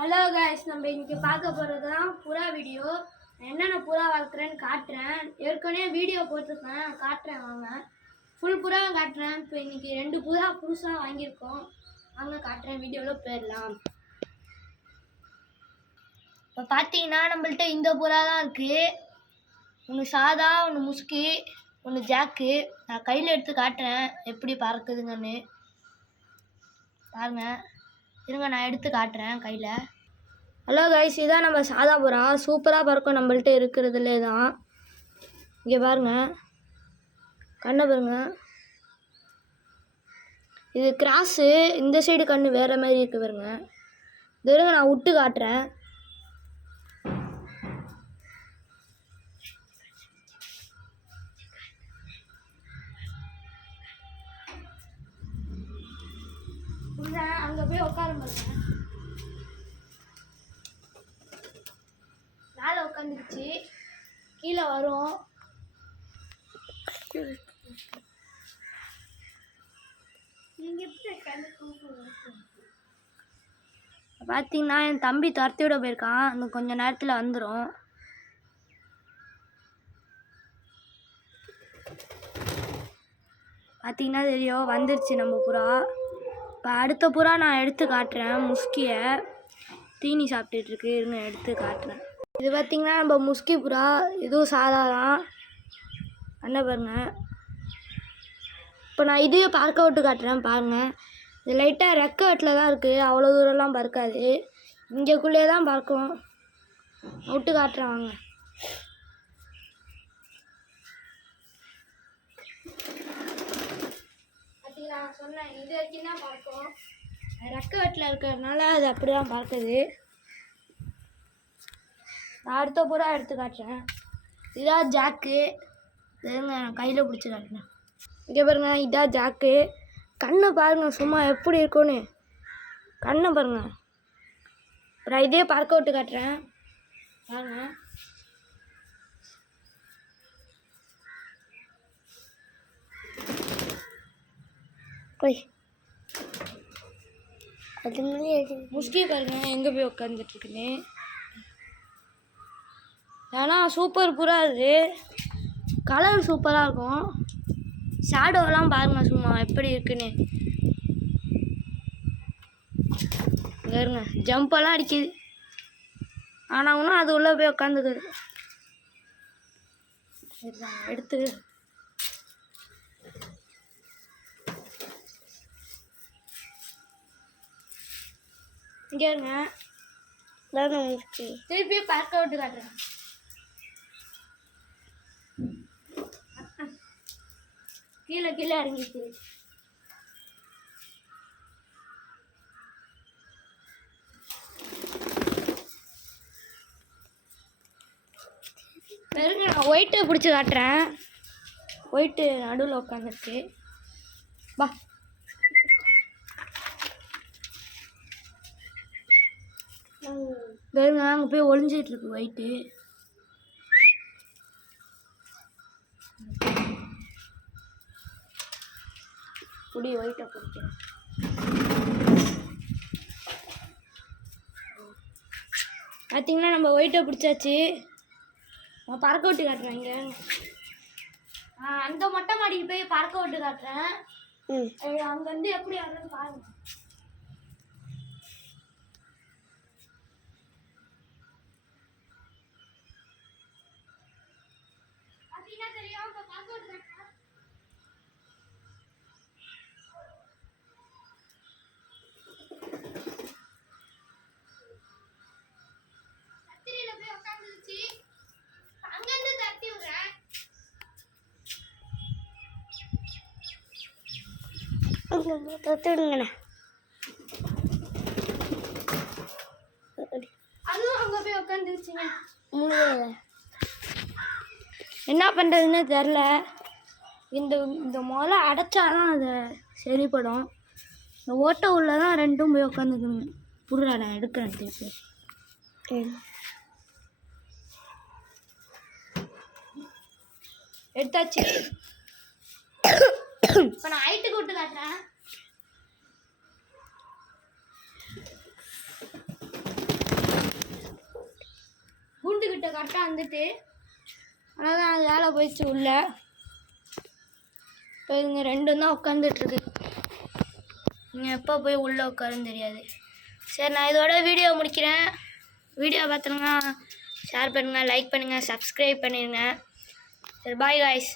Hello guys, நம்ம இன்னைக்கு பார்க்க போகிறது தான் புறா வீடியோ. என்னென்ன புறா வளர்க்குறேன்னு காட்டுறேன். ஏற்கனவே வீடியோ போட்டிருக்கேன், காட்டுறேன் வாங்க. ஃபுல் புறாவை காட்டுறேன். இப்போ இன்னைக்கு 2 புறா புதுசாக வாங்கியிருக்கோம். வாங்க காட்டுறேன், வீடியோவில் போயிடலாம். இப்போ பார்த்தீங்கன்னா நம்மள்ட்ட இந்த புறா தான் இருக்குது. ஒன்று சாதா, ஒன்று முஸ்கி, ஒன்று ஜாக்கு. நான் கையில் எடுத்து காட்டுறேன் எப்படி பறக்குதுங்கன்னு பாருங்க. இருங்க, நான் எடுத்து காட்டுறேன் கையில். ஹலோ கைஸ், இதான் நம்ம சாதா புறா. சூப்பராக பறக்கும் நம்மள்ட்ட இருக்கிறதுலே தான். இங்கே பாருங்க, கண்ணை பாருங்க. இது கிராஸு. இந்த சைடு கண்ணு வேறு மாதிரி இருக்கு பாருங்க. இது இருங்க, நான் விட்டு காட்டுறேன். அங்கே போய் உட்கார பாருங்க. மேலே உட்காந்துருச்சு, கீழே வரும். பார்த்தீங்கன்னா என் தம்பி துரத்தி விட போயிருக்கான். இன்னும் கொஞ்சம் நேரத்தில் வந்துடும். பார்த்தீங்கன்னா தெரியும், வந்துருச்சு நம்ம புறா. இப்போ அடுத்த புறா நான் எடுத்து காட்டுறேன். முஸ்கியை தீனி சாப்பிட்டுட்டு இருக்கு. இருங்க, எடுத்து காட்டுறேன். இது பார்த்திங்கன்னா நம்ம முஸ்கி புறா. இதுவும் சாதாதான் என்ன பாருங்க. இப்போ நான் இதையும் பார்க்க விட்டு காட்டுறேன் பாருங்கள். இது லைட்டாக ரெக்க வெட்டில் தான் இருக்குது, அவ்வளோ தூரம்லாம் பறக்காது. இங்கேக்குள்ளே தான் பறக்கும். விட்டு காட்டுறேன் வாங்க. பார்த்தீங்களா, நான் சொன்னேன் இது வரைக்கும் தான் பறக்கும். ரெக்க வெட்டில் இருக்கிறதுனால அது அப்படி தான் பறக்குது. நான் அடுத்த புறா எடுத்து காட்டுறேன். இதான் ஜாக்கு. சரிங்க, நான் கையில் பிடிச்சி காட்டுறேன். இங்கே பாருங்க, இதான் ஜாக்கு. கண்ணை பாருங்கள் சும்மா எப்படி இருக்கும்னு. கண்ணை பாருங்கள். அப்புறம் இதே பறக்க விட்டு காட்டுறேன் பாருங்க. போய் அது முஸ்கி பாருங்க எங்கே போய் உட்காந்துட்ருக்குன்னு. ஏன்னா சூப்பர் புறா. அது கலர் சூப்பராக இருக்கும். ஷேடோலாம் பாருங்க சும்மா எப்படி இருக்குன்னு. பாருங்க, ஜம்பெல்லாம் அடிக்குது. ஆனால் ஒன்றும் அது உள்ளே போய் உட்காந்துக்குது. எடுத்து இங்கே இருங்க, திருப்பி பார்க்க விட்டு காட்டுறேன். கீழே கீழே இறங்கிச்சு. பெருங்க, நான் ஒயிட்டை பிடிச்சி காட்டுறேன். ஒயிட்டு நடுவில் உட்காந்துருக்கு. வா, பெருங்க அங்கே போய் ஒளிஞ்சிட்டு இருக்கு ஒயிட்டு. புடி, ஒயிட்டை பிடிக்கிறேன். பார்த்தீங்கன்னா நம்ம ஒயிட்டை பிடிச்சாச்சு. நான் பறக்க விட்டு காட்டுறேன். இங்கே அந்த மொட்டை மாடிக்கு போய் பறக்க விட்டு காட்டுறேன். அங்கே வந்து எப்படி ஆடுறது பாருங்க. பார்த்தீங்கன்னா தெரியும், இப்போ பறக்க விட்டு காட்டுறேன். தொத்துடுங்கண்ணா. அதுவும் அங்கே போய் உட்காந்துருச்சுங்க. என்ன பண்ணுறதுன்னு தெரில. இந்த முளை அடைச்சாதான் அது சரிப்படும். இந்த ஓட்டை உள்ள தான் ரெண்டும் போய் உட்காந்துக்குங்க. புரியல, நான் எடுக்கிறேன் திருப்பி. எடுத்தாச்சு. இப்போ நான் ஹைட்டுக்கு விட்டு காட்டுறேன். கரெக்டாக வந்துட்டு ஆனால் தான் அது வேலை போயிடுச்சு உள்ள. இப்போ இதுங்க ரெண்டும் தான் உட்காந்துட்ருக்கு. நீங்கள் எப்போ போய் உள்ளே உட்காருன்னு தெரியாது. சரி, நான் இதோட வீடியோ முடிக்கிறேன். வீடியோ பார்த்துருங்க, ஷேர் பண்ணுங்கள், லைக் பண்ணுங்கள், சப்ஸ்கிரைப் பண்ணிடுங்க. சரி, பாய் காய்ஸ்.